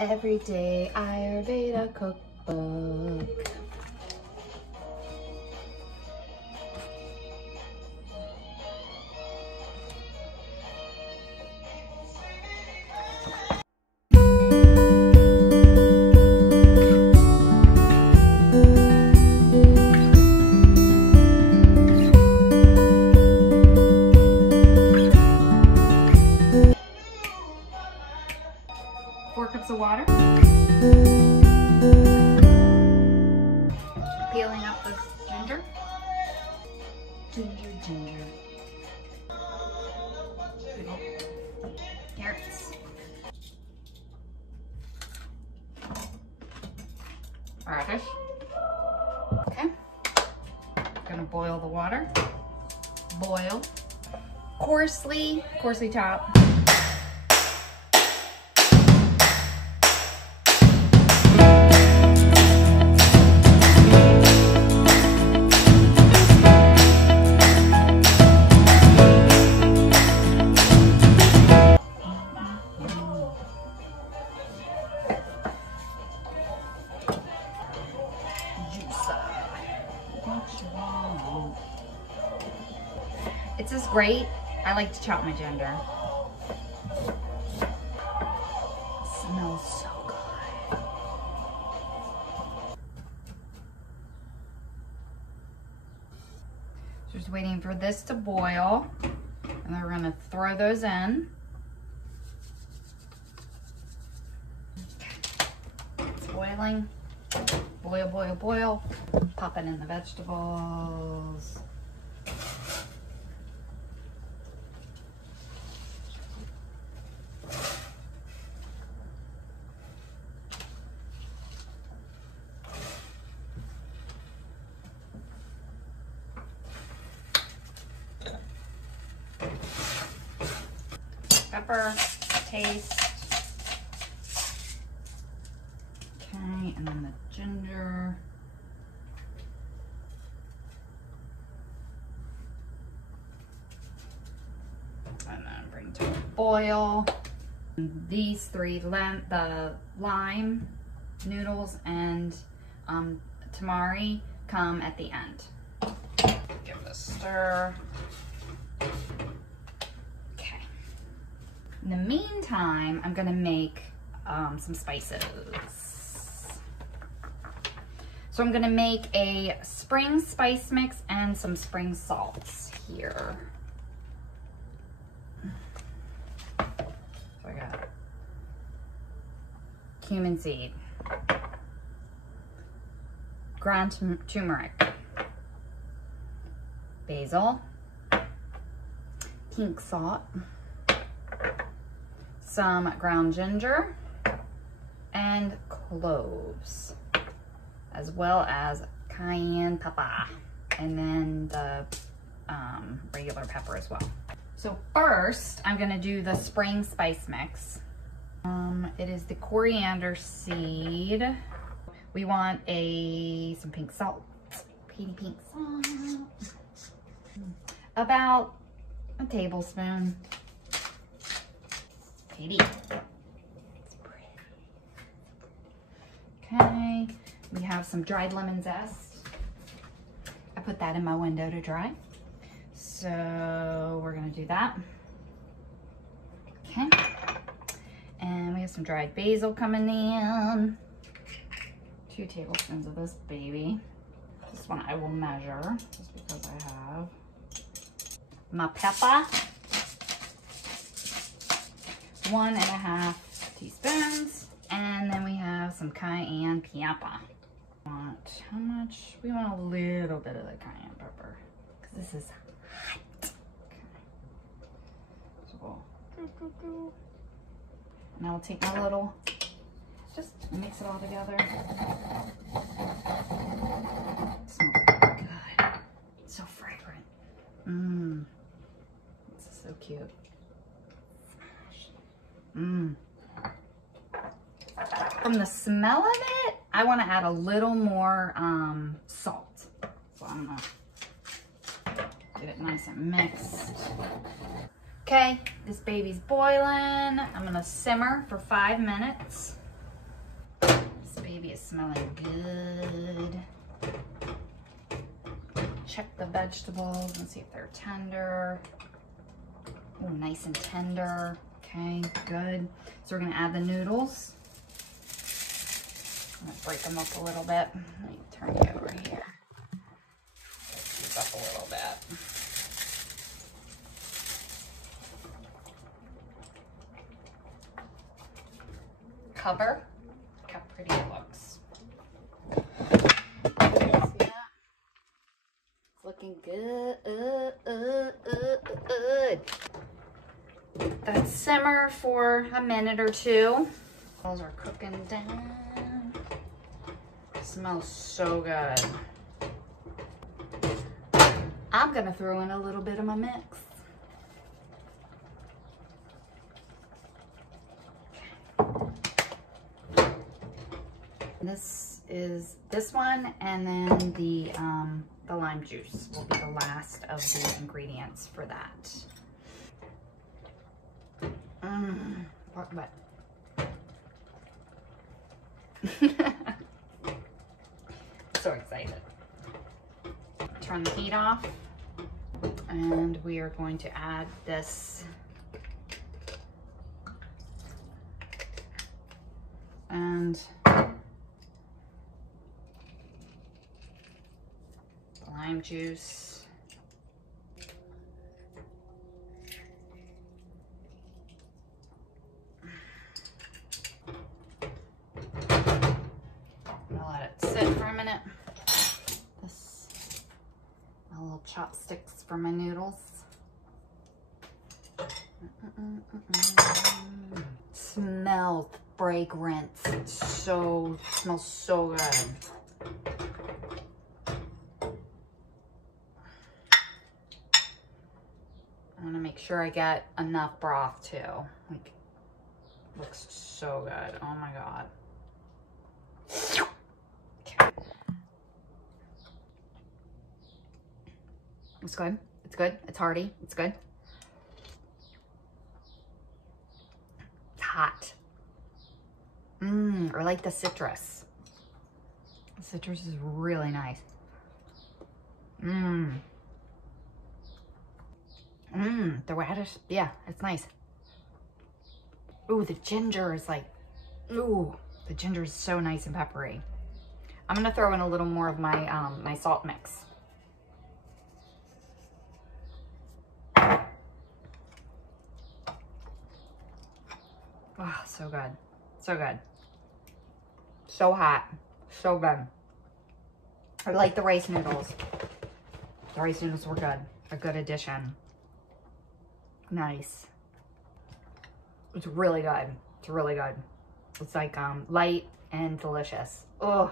Everyday Ayurveda cookbook. Of water. Peeling up this ginger. Ginger. Carrots. Radish. Okay. Gonna boil the water. Boil. Coarsely chop. It's just great. I like to chop my ginger. It smells so good. Just waiting for this to boil, and then we're gonna throw those in. It's boiling. Boil. Pop it in the vegetables. Pepper, taste. Okay, and then the ginger. And then bring to a boil. These three, the lime noodles and tamari, come at the end. Give it a stir. In the meantime, I'm gonna make some spices. So I'm gonna make a spring spice mix and some spring salts here. So I got cumin seed, ground turmeric, basil, pink salt, some ground ginger, and cloves, as well as cayenne pepper, and then the regular pepper as well. So first, I'm gonna do the spring spice mix. It is the coriander seed. We want some pink salt, pink salt, about a tablespoon. It's pretty. Okay, we have some dried lemon zest. I put that in my window to dry. So we're gonna do that. Okay, and we have some dried basil coming in. 2 tablespoons of this baby. This one I will measure just because I have my pepper. 1.5 teaspoons, and then we have some cayenne pepper. How much? We want a little bit of the cayenne pepper because this is hot. Okay. So and I will take my little, just mix it all together. It smells good. It's so fragrant. This is so cute. From the smell of it, I want to add a little more salt. So I'm gonna get it nice and mixed. Okay, this baby's boiling. I'm gonna simmer for 5 minutes. Already is smelling good. Check the vegetables and see if they're tender. Oh, nice and tender. Okay, good. So we're gonna add the noodles. I'm gonna break them up a little bit. Let me turn you over here. Break these up a little bit. Cover. Look how pretty it looks. See that? It's looking good. That simmer for a minute or two. Those are cooking down. Smells so good. I'm gonna throw in a little bit of my mix. This is this one, and then the lime juice will be the last of the ingredients for that. What? So excited. Turn the heat off, and we are going to add this and lime juice. I'm gonna let it sit for a minute. My little chopsticks for my noodles. Smells fragrant. Smells so good. I want to make sure I get enough broth too. Like, looks so good. Oh my God. Okay. It's good. It's good. It's hearty. It's good. It's hot. I like the citrus. The citrus is really nice. The radish, yeah, it's nice. Ooh, the ginger is like, ooh, the ginger is so nice and peppery. I'm gonna throw in a little more of my my salt mix. Oh, so good, so good. So hot, so good. I like the rice noodles. The rice noodles were good, a good addition. Nice. It's really good. It's really good. It's like light and delicious. Oh,